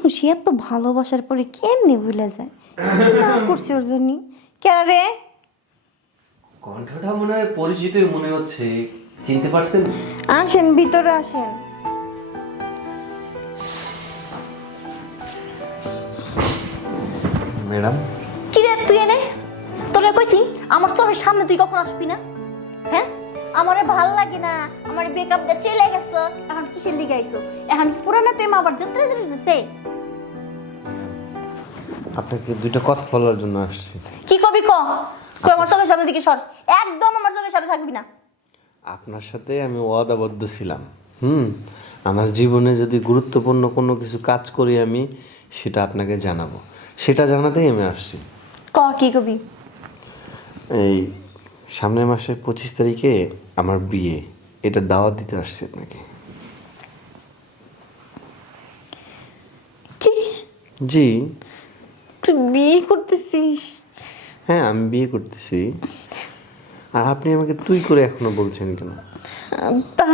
মানুষ এত ভালোবাসার পরে কেমনে ভুলে যায়? কি না করছি ওর জন্য? কেন রে? কণ্ঠটা মনে হয় পরিচিতই মনে হচ্ছে, চিনতে পারছেন? আসেন, ভিতরে আসেন। ম্যাডাম, কি রে তুই এনে? তোরা কইছি আমার চোখের সামনে তুই কখন আসবি না? হ্যাঁ, আমারে ভাল লাগে না, আমার বেকআপ দিয়ে চলে গেছ, এখন কিসের লিগে আইছো? এখন কি পুরানো প্রেম আবার যন্ত্রে দিতেছে? আপনাকে দুইটা কথা বলার জন্য আসছি। কি কবি ক? কই আমার চোখের সামনে দিকে সর, একদম আমার চোখের সামনে থাকবি না। আপনার সাথে আমি ওয়াদাবদ্ধ ছিলাম, আমার জীবনে যদি গুরুত্বপূর্ণ কোনো কিছু কাজ করি আমি, সেটা আপনাকে জানাবো। সেটা জানাতেই আমি আসছি। ক কি কবি? এই সামনের মাসের 25 তারিখে আমার বিয়ে, এটা দাওয়াত দিতে আসছি আপনাকে। কি? জি। তুই বিয়ে করতেছিস? হ্যাঁ, আমি বিয়ে করতেছি। আর আপনি আমাকে তুই করে এখনো বলছেন কেন? তা